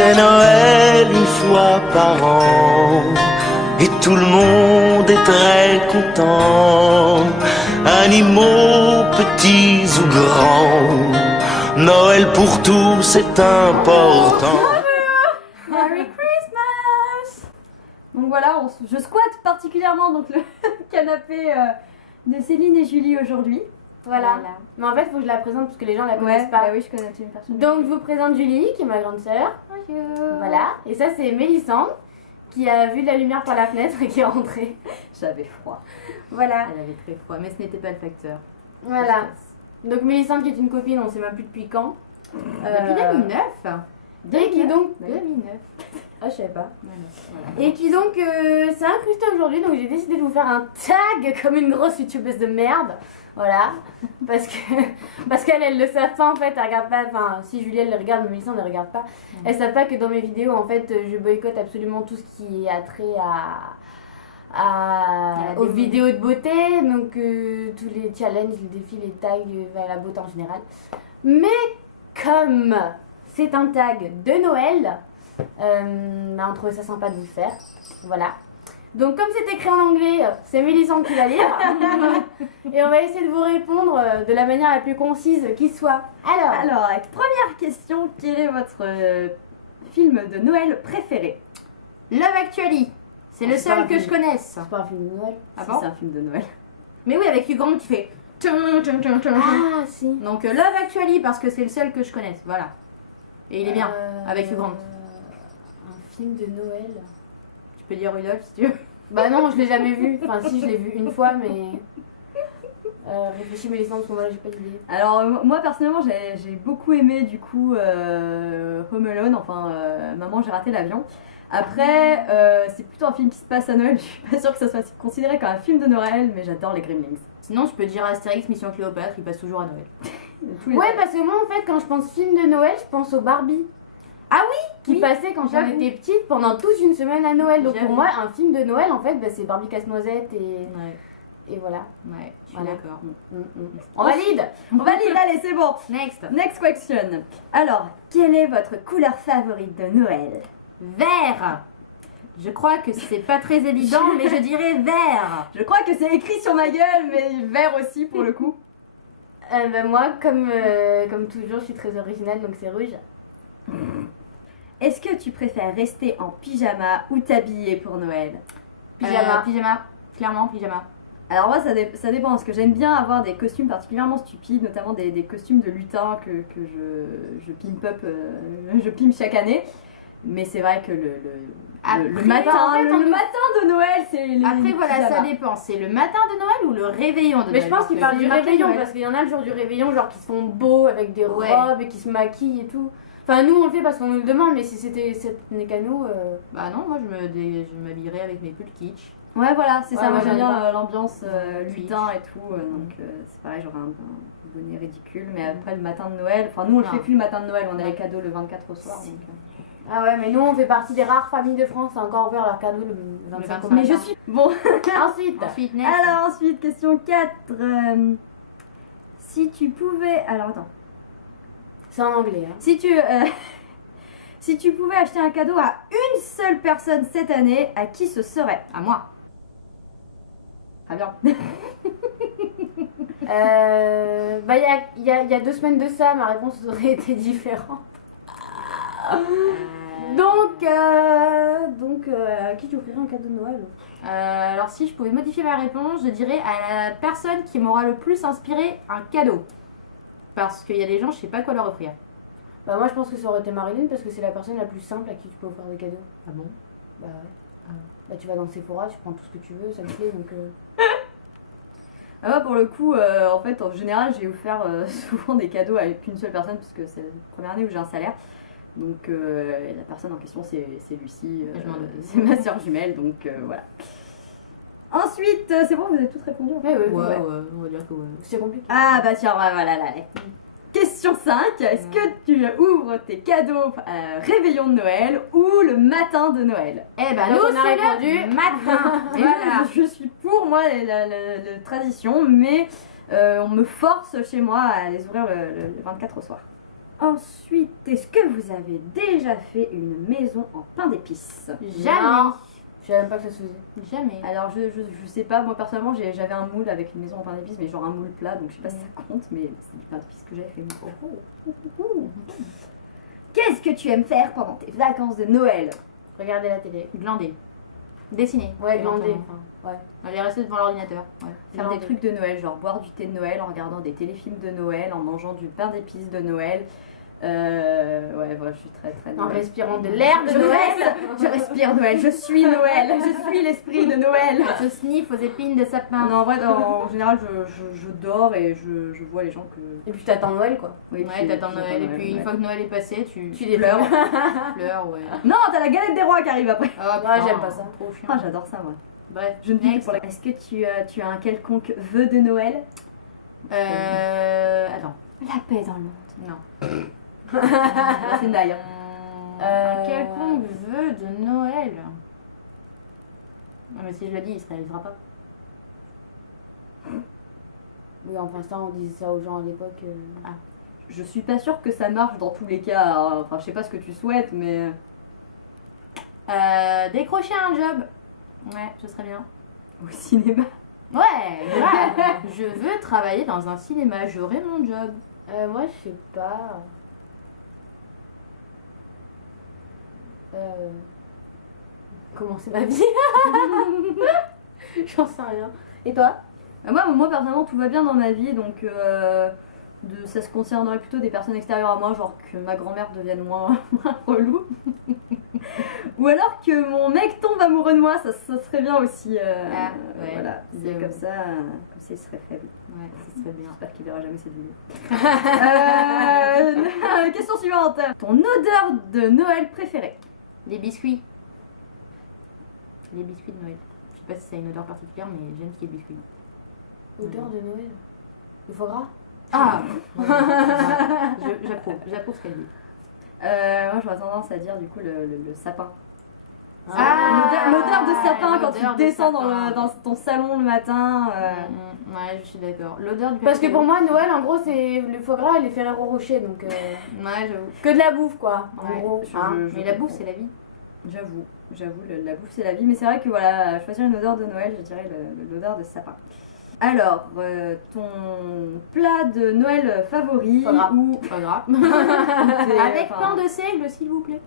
C'est Noël une fois par an et tout le monde est très content. Animaux, petits ou grands, Noël pour tous c'est important. Merry Christmas! Donc voilà, je squatte particulièrement donc le canapé de Céline et Julie aujourd'hui. Voilà. Mais en fait, il faut que je la présente parce que les gens la connaissent pas. Bah oui, je connais une personne. Donc, je vous présente Julie, qui est ma grande sœur. Bonjour. Voilà. Et ça, c'est Mélissande, qui a vu de la lumière par la fenêtre et qui est rentrée. J'avais froid. Voilà. Elle avait très froid, mais ce n'était pas le facteur. Voilà. Donc, Mélissande, qui est une copine, on sait même plus depuis quand. Depuis 2009. Et qui donc. 2009. Ah, je savais pas. Voilà. Et qui donc s'est incrustée aujourd'hui, donc j'ai décidé de vous faire un tag comme une grosse youtubeuse de merde. Voilà. Parce qu'elles, elles le savent pas en fait, elles regardent pas. Enfin, si Julie elle les regarde, mais Mélissa ne les regarde pas. Elles savent pas que dans mes vidéos, en fait, je boycotte absolument tout ce qui a trait aux vidéos de beauté. Donc, tous les challenges, les défis, les tags, la beauté en général. Mais comme c'est un tag de Noël, on trouvait ça sympa de vous le faire. Voilà. Donc comme c'est écrit en anglais, c'est Mélissande qui va lire. Et on va essayer de vous répondre de la manière la plus concise qui soit. Alors, première question, quel est votre film de Noël préféré? Love Actually. C'est le seul que je connaisse. C'est pas un film de Noël. Ah Si, bon? c'est un film de Noël. Mais oui, avec Hugh Grant qui fait. Ah si. Donc Love Actually parce que c'est le seul que je connaisse. Voilà. Et il est bien avec Hugh Grant. Un film de Noël. Tu peux dire Rudolph si tu veux. Bah non, je l'ai jamais vu. Enfin si, je l'ai vu une fois, mais réfléchis Mélissande parce que moi j'ai pas d'idée. Alors moi personnellement j'ai beaucoup aimé du coup Home Alone, enfin Maman j'ai raté l'avion. Après c'est plutôt un film qui se passe à Noël, je suis pas sûre que ça soit considéré comme un film de Noël, mais j'adore les Gremlins. Sinon, je peux dire Astérix, Mission Cléopâtre, il passe toujours à Noël. Tous les Ouais, parce que moi en fait quand je pense film de Noël, je pense au Barbie. Ah Qui oui, passait quand j'avoue. j'étais petite pendant toute une semaine à Noël. Donc pour J'avoue. moi, un film de Noël en fait, bah, c'est Barbie Casse-Noisette et voilà. Ouais, je suis Voilà. d'accord. On valide. On valide, allez c'est bon. Next. Next question. Alors, quelle est votre couleur favorite de Noël? Vert. Je crois que c'est pas très évident, mais je dirais vert. Je crois que c'est écrit sur ma gueule, mais vert aussi pour le coup. Bah, moi, comme toujours, je suis très originale, donc c'est rouge. Est-ce que tu préfères rester en pyjama ou t'habiller pour Noël? Pyjama. Pyjama. Clairement, pyjama. Alors moi ça dépend, parce que j'aime bien avoir des costumes particulièrement stupides, notamment des costumes de lutin que je pimp up, je pimpe chaque année. Mais c'est vrai que le Après, matin, en fait, le matin de Noël, c'est les Après, voilà, ça pyjamas. dépend. C'est le matin de Noël ou le réveillon de Noël? Mais je pense qu'il Parce parle que du le matin de réveillon, Noël- parce qu'il y en a le jour du réveillon, genre qui se font beaux avec des Ouais. robes et qui se maquillent et tout. Enfin, nous on le fait parce qu'on nous le demande, mais si ce n'est qu'à nous. Bah non, moi je m'habillerais avec mes pulls kitsch. Ouais voilà, c'est Ouais, ça, moi ouais, j'aime j'aime bien l'ambiance Kitsch. lutin et tout, donc c'est pareil, j'aurais un bonnet ridicule, mais après le matin de Noël, enfin nous on le Non. fait plus le matin de Noël, on a Non. les cadeaux le 24 au soir. Si. Donc, Ah ouais, mais nous on fait partie des rares familles de France à encore ouvert leur cadeau le 25 au Mais matin. je suis... Bon, Ensuite, Ensuite, next. alors ensuite, question 4. Si tu pouvais... Alors attends. c'est en anglais. Hein. Si tu, si tu pouvais acheter un cadeau à une seule personne cette année, à qui ce serait? À moi. Très bien. Bah il y a 2 semaines de ça, ma réponse aurait été différente. Donc, à qui tu offrirais un cadeau de Noël? Alors si je pouvais modifier ma réponse, je dirais à la personne qui m'aura le plus inspiré un cadeau. Parce qu'il y a des gens, je sais pas quoi leur offrir. Bah moi je pense que ça aurait été Marilyn parce que c'est la personne la plus simple à qui tu peux offrir des cadeaux. Ah bon? Bah ouais. Bah tu vas dans Sephora, tu prends tout ce que tu veux, ça me plaît donc... Ah, moi, pour le coup, en fait, en général, j'ai offert souvent des cadeaux à qu'une seule personne, parce que c'est la première année où j'ai un salaire. Donc, la personne en question, c'est Lucie, Je m'en doute. c'est ma soeur jumelle, donc voilà. Ensuite, c'est bon, vous avez toutes répondu en fait. Ouais, Ouais, on va dire que ouais. C'est compliqué. Ah bah tiens, voilà, là. Question 5, est-ce que tu ouvres tes cadeaux réveillon de Noël ou le matin de Noël? Eh ben Donc, nous on a c'est répondu. le matin. Et voilà. Je suis pour moi la tradition, mais on me force chez moi à les ouvrir le 24 au soir. Ensuite, est-ce que vous avez déjà fait une maison en pain d'épices? Jamais. Non. Je savais même pas que ça se faisait. Jamais. Alors je sais pas, moi personnellement j'avais un moule avec une maison en pain d'épices, mais genre un moule plat, donc je sais pas si ça compte, mais c'est du pain d'épices que j'avais fait. Qu'est-ce que tu aimes faire pendant tes vacances de Noël? Regardez la télé. Glander. Dessiner. Ouais, glander. éventuellement. Enfin, ouais. Aller rester devant l'ordinateur. Ouais. Faire des trucs de Noël, genre boire du thé de Noël en regardant des téléfilms de Noël, en mangeant du pain d'épices de Noël. Ouais, voilà, je suis très très En Noël. respirant de l'air de Je Noël. je respire Noël, je suis Noël, je suis l'esprit de Noël. Je sniffe aux épines de sapin. Non, en vrai, en général, je dors et je vois les gens que. Et puis t'attends Noël quoi. Oui, Ouais, t'attends Noël. Et puis une ouais. fois que Noël est passé, tu pleures. pleures, ouais. Non, t'as la galette des rois qui arrive après. Ah, Ouais, j'aime pas ça. Trop chiant. Ah, j'adore ça, moi. Bref, Je ne vis que next. pour la. Est-ce que tu as un quelconque vœu de Noël? Attends. La paix dans le monde. Non. C'est Naï. Un quelconque vœu de Noël. Non, mais si je le dis, il se réalisera pas. Oui, enfin ça on disait ça aux gens à l'époque. Je suis pas sûre que ça marche dans tous les cas. Enfin, je sais pas ce que tu souhaites, mais. Décrocher un job. Ouais, ce serait bien. Au cinéma. Ouais, grave. Je veux travailler dans un cinéma, j'aurai mon job. Moi je sais pas. Commencer ma vie. J'en sais rien. Et toi? Moi, personnellement, tout va bien dans ma vie, donc ça se concernerait plutôt des personnes extérieures à moi, genre que ma grand-mère devienne moins relou. Ou alors que mon mec tombe amoureux de moi, ça serait bien aussi. Ouais, voilà, c'est j'avoue. comme ça il serait faible. Ouais, ce serait bien. J'espère qu'il verra jamais cette vidéo. Question suivante. Ton odeur de Noël préférée? Les biscuits. Les biscuits de Noël. Je sais pas si ça a une odeur particulière, mais j'aime ce qui est biscuit. Odeur de Noël. Le foie gras? Ah J'approuve ce qu'elle dit. Moi, j'aurais tendance à dire du coup le sapin. Ah, L'odeur de sapin quand tu l'odeur de descends sapin. dans ton salon le matin. Ouais, je suis d'accord. L'odeur du Parce que papier. pour moi Noël en gros c'est le foie gras et les Ferrero Rocher donc Ouais, j'avoue. que de la bouffe quoi en Ouais, gros. Mais la bouffe, c'est la vie. J'avoue, la bouffe c'est la vie, mais c'est vrai que voilà, choisir une odeur de Noël, je dirais l'odeur de sapin. Alors, ton plat de Noël favori Foie gras. ou Pas grave. t'es- Avec enfin, pain de seigle, s'il vous plaît.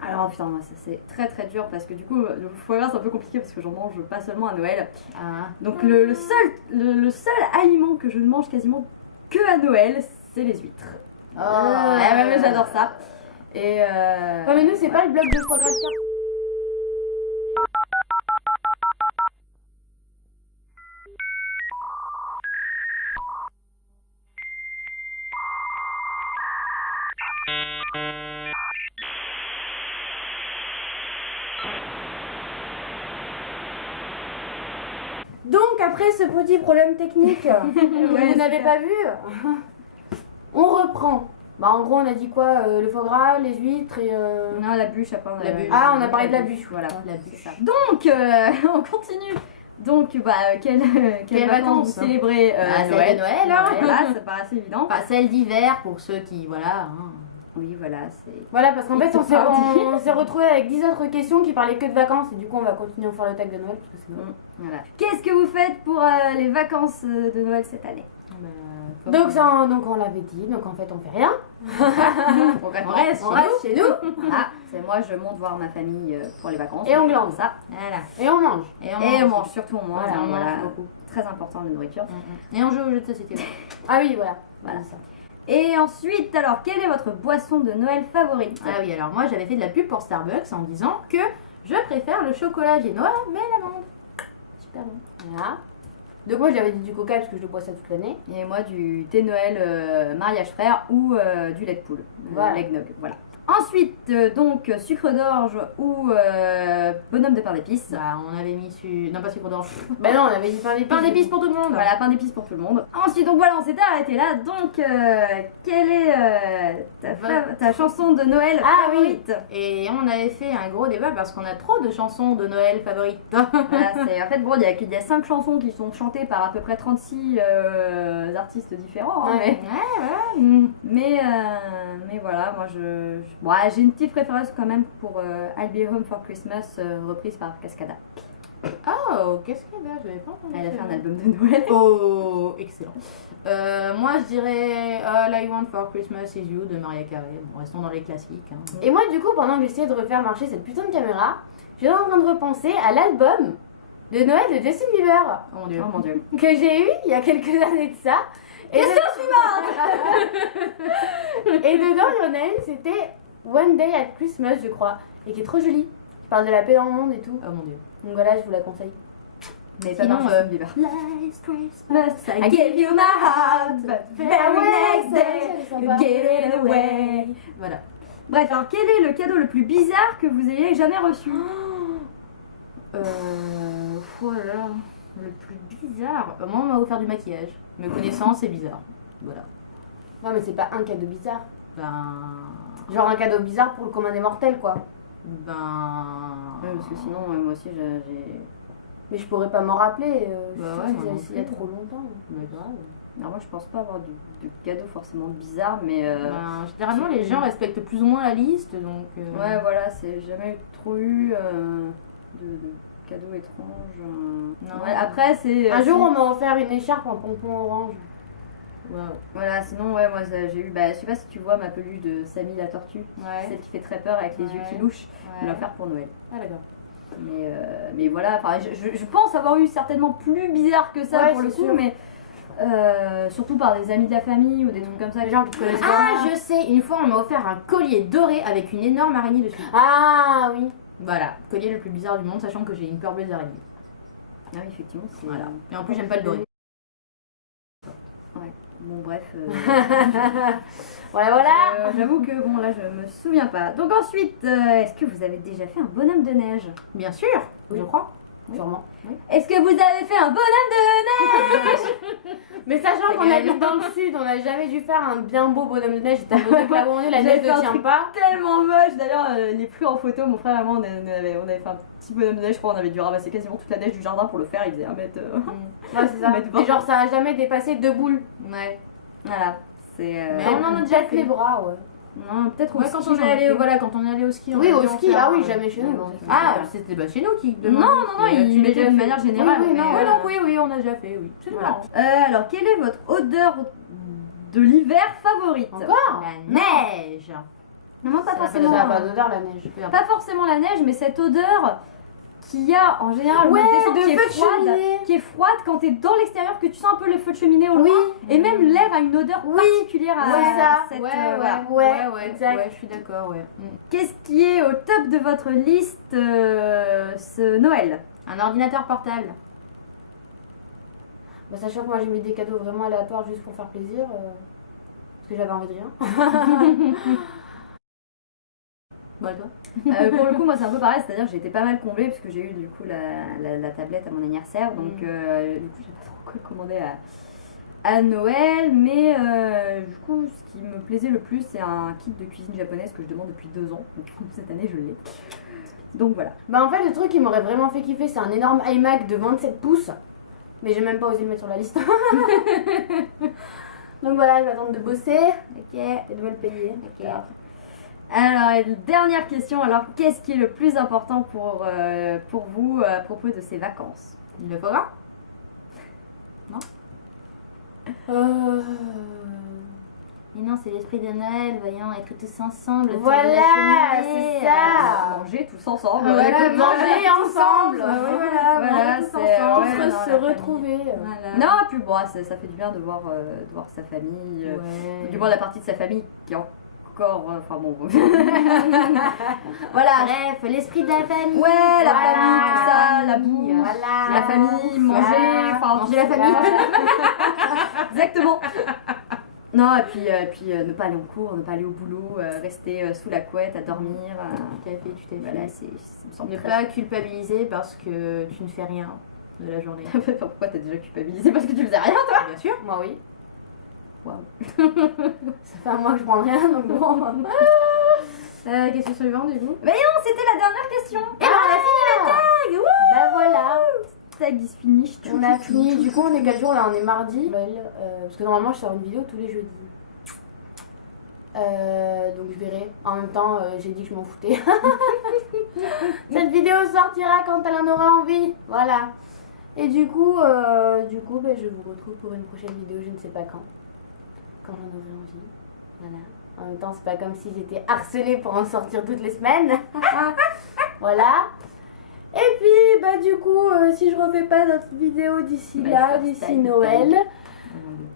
Alors putain, moi ça c'est très très dur parce que du coup le foie gras c'est un peu compliqué parce que j'en mange pas seulement à Noël. Ah. Donc le seul aliment que je ne mange quasiment que à Noël, c'est les huîtres. Ouais, mais j'adore ça. Et Ouais, mais nous c'est pas le bloc de foie gras de carte. Donc après ce petit problème technique que Ouais, vous n'avez pas vu, on reprend. Bah en gros on a dit quoi le foie gras, les huîtres et non, la bûche après on a La bûche. Ah, on a parlé de la bûche. Voilà. La C'est bûche. ça. Donc on continue. Donc quelles Quelles vacances vacances, vous célébrez celle de Noël, hein. Là, ça paraît assez évident. Enfin, celle d'hiver pour ceux qui, voilà. hein. Oui, voilà, c'est. Voilà parce qu'en fait Il on faut partir. on s'est retrouvé avec 10 autres questions qui parlaient que de vacances et du coup on va continuer à faire le tag de Noël parce que c'est Noël. Voilà. Qu'est-ce que vous faites pour les vacances de Noël cette année? Donc on l'avait dit, donc en fait on fait rien. On reste chez nous. Voilà, c'est moi je monte voir ma famille pour les vacances. Et on glande. ça. Voilà. Et on mange. Et on mange, surtout on mange. Voilà, on voilà. mange beaucoup. Très important la nourriture. Et on joue aux jeux de société. Ah oui voilà. Voilà. C'est ça. Et ensuite, alors, quelle est votre boisson de Noël favorite? Ah oui, alors moi j'avais fait de la pub pour Starbucks en disant que je préfère le chocolat viennois mais l'amande. Super bon. Voilà. Donc moi j'avais dit du coca parce que je bois ça toute l'année. Et moi du thé Noël mariage frère ou du lait de poule. Voilà. L'eggnog, voilà. Ensuite, donc, sucre d'orge ou bonhomme de pain d'épices. Bah, on avait mis non pas sucre d'orge. Bah non, on avait dit pain d'épices. Pain d'épices pour tout le monde. Voilà, pain d'épices pour tout le monde. Ensuite, donc voilà, on s'était arrêté là. Donc, quelle est ta chanson de Noël favorite? Et on avait fait un gros débat parce qu'on a trop de chansons de Noël favorites. Voilà, en fait, bon, il y a 5 chansons qui sont chantées par à peu près 36 artistes différents. Hein, Ouais. mais voilà, moi bon, j'ai une petite préférence quand même pour I'll Be Home for Christmas, reprise par Cascada. Oh, qu'est-ce qu'elle a? Je n'avais pas entendu. Elle a fait un celle-là. album de Noël. Oh, excellent. Moi, je dirais All I Want for Christmas is You de Mariah Carey. Bon, restons dans les classiques. Hein. Et moi, du coup, pendant que j'essayais de refaire marcher cette putain de caméra, j'étais en train de repenser à l'album de Noël de Justin Bieber Oh mon dieu. Oh mon dieu. que j'ai eu il y a quelques années de ça. Question Et dedans, il y en a une, c'était One Day at Christmas, je crois, et qui est trop jolie. Qui parle de la paix dans le monde et tout. Oh mon dieu. Donc voilà, je vous la conseille. Mais pas Sinon, dans Justin Bieber. Last Christmas, I gave you my heart, but very next day, you gave it away. Voilà. Bref, alors quel est le cadeau le plus bizarre que vous ayez jamais reçu? Oh là là, le plus bizarre. Moi, on m'a offert du maquillage. Me connaissant, c'est bizarre. Voilà. Ouais, mais c'est pas un cadeau bizarre. Ben. Genre un cadeau bizarre pour le commun des mortels, quoi. Ben. Ouais, parce que sinon, moi aussi, j'ai. Mais je pourrais pas m'en rappeler. Bah Je ouais, sais moi que non c'est il y a plus. trop longtemps. Ben, grave. Alors, moi, je pense pas avoir de cadeau forcément bizarre, mais. Ben, généralement, les gens respectent plus ou moins la liste, donc. Ouais, voilà, c'est jamais trop eu de cadeaux étranges. Non. Ouais, après, c'est. Un si- jour, on m'a offert une écharpe en pompon orange. Wow. Voilà, sinon, ouais, moi, j'ai eu. Bah, je sais pas si tu vois ma peluche de Sammy la tortue. Ouais. Celle qui fait très peur avec les yeux qui louchent. Je l'ai Ouais. offert pour Noël. Ah, d'accord. Mais voilà, enfin, je pense avoir eu certainement plus bizarre que ça Ouais, pour le c'est coup, sûr. mais surtout par des amis de la famille ou des trucs comme ça. Les gens qui te connaissent Ah, pas. je sais, une fois, on m'a offert un collier doré avec une énorme araignée dessus. Ah oui. Voilà, collier le plus bizarre du monde, sachant que j'ai une peur bleue d'araignée. Ah oui, effectivement, c'est. Voilà. Et en plus, j'aime pas le doré. Bon, bref. Voilà, voilà. J'avoue que bon, là, je me souviens pas. Donc, ensuite, est-ce que vous avez déjà fait un bonhomme de neige? Bien sûr, Oui. je crois. Sûrement. Est-ce que vous avez fait un bonhomme de neige? Mais sachant qu'on habite dans le sud, on n'a jamais dû faire un bien beau bonhomme de neige. Étant donné que là où on est, la J'avais neige fait ne un tient truc pas. Tellement moche. D'ailleurs, il est plus en photo. Mon frère et moi, on avait fait un petit bonhomme de neige. Je crois qu'on avait dû ramasser quasiment toute la neige du jardin pour le faire. Il faisait 1 mètre. Ouais, c'est ça. Mettre vingt. Et genre, ça a jamais dépassé 2 boules. Ouais. Voilà. C'est. Mais on en a déjà Peut-être fait. les bras, ouais. Non, peut-être au Ouais, ski, quand on j'en est ai allé, fait. voilà, quand on est allé au ski. on Oui, a au dû en ski, faire ah oui, un. jamais chez nous. non, Ça, Ah, c'est- c'était chez nous qui Non, non, non, il l'as l'est de manière générale. Oui, oui, mais, non, Oui, donc oui, on a déjà fait, oui. C'est Voilà. marrant. Alors, quelle est votre odeur de l'hiver favorite? Encore La neige. Non, pas Ça forcément. n'a pas d'odeur, la neige. Pas forcément la neige, mais cette odeur qu'il y a en général, Ouais, au descend, de qui est feu de froide, cheminée. qui est froide quand t'es dans l'extérieur, que tu sens un peu le feu de cheminée au loin. Et même l'air a une odeur particulière à c'est ça. cette. Ouais, voilà. exact. ouais, je suis d'accord, ouais. Qu'est-ce qui est au top de votre liste ce Noël? Un ordinateur portable. Bah, sachant que moi j'ai mis des cadeaux vraiment aléatoires juste pour faire plaisir. Parce que j'avais envie de rien. Bah, toi. Pour le coup, moi c'est un peu pareil, c'est-à-dire que j'ai été pas mal comblée puisque j'ai eu du coup la tablette à mon anniversaire, donc du coup j'ai pas trop quoi commander à Noël, mais du coup ce qui me plaisait le plus c'est un kit de cuisine japonaise que je demande depuis 2 ans, donc cette année je l'ai. Donc voilà. Bah, en fait, le truc qui m'aurait vraiment fait kiffer, c'est un énorme iMac de 27 pouces. Mais j'ai même pas osé le mettre sur la liste. Donc voilà, je vais attendre de bosser Ok. et de me le payer. Ok. Alors, et dernière question, alors qu'est-ce qui est le plus important pour vous à propos de ces vacances? Le foie gras. Et non, c'est l'esprit de Noël, voyons, être tous ensemble. autour de la Voilà, cheminée, c'est ça. Manger tous ensemble. Voilà, Écoute, manger ensemble. Oui, Voilà, voilà, tous c'est ensemble. ouais, Tous non, se la famille. retrouver. Voilà. Non, et puis bon, ça fait du bien de voir sa famille, Ouais. du moins la partie de sa famille qui est encore, enfin bon. Voilà. Bref, l'esprit de la famille. Ouais, la Voilà. famille, tout ça, la bouffe, Voilà. la famille, manger, enfin Manger la famille. Exactement. Non, et puis ne pas aller en cours, ne pas aller au boulot, rester sous la couette à dormir. Tout à fait, tout à fait. Voilà, ça me semble Ne très pas culpabiliser parce que tu ne fais rien de la journée. Pourquoi t'as déjà culpabilisé parce que tu faisais rien, toi? Bien sûr. Moi, oui. Waouh. Ça fait un mois que je prends rien, donc bon. Question suivante du coup. Mais non, c'était la dernière question. Et ben, on a fini le tag. Bah voilà. Tag is finished. On a fini. Du coup, on est quel jour là? On est mardi. Parce que normalement, je sors une vidéo tous les jeudis. Donc je verrai. En même temps, j'ai dit que je m'en foutais. Cette vidéo sortira quand elle en aura envie. Voilà. Et du coup, ben, je vous retrouve pour une prochaine vidéo, je ne sais pas quand. Quand j'en aurai envie. Voilà. En même temps, c'est pas comme si j'étais harcelée pour en sortir toutes les semaines. Voilà. Et puis, bah du coup, si je refais pas d'autres vidéos d'ici là, d'ici Noël.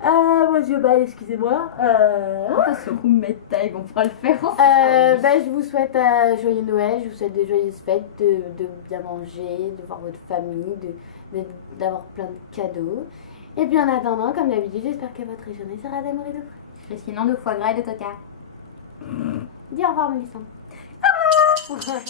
Mon Dieu, bah excusez-moi. On passe au roommate tag, on pourra le faire ensemble. Bah, je vous souhaite un joyeux Noël, je vous souhaite de joyeuses fêtes, de bien manger, de voir votre famille, d'avoir plein de cadeaux. Et puis en attendant, comme d'habitude, j'espère que votre journée sera d'amour et de fruits. Et sinon de foie gras et de toca. Dis au revoir, Mélissa. Au revoir.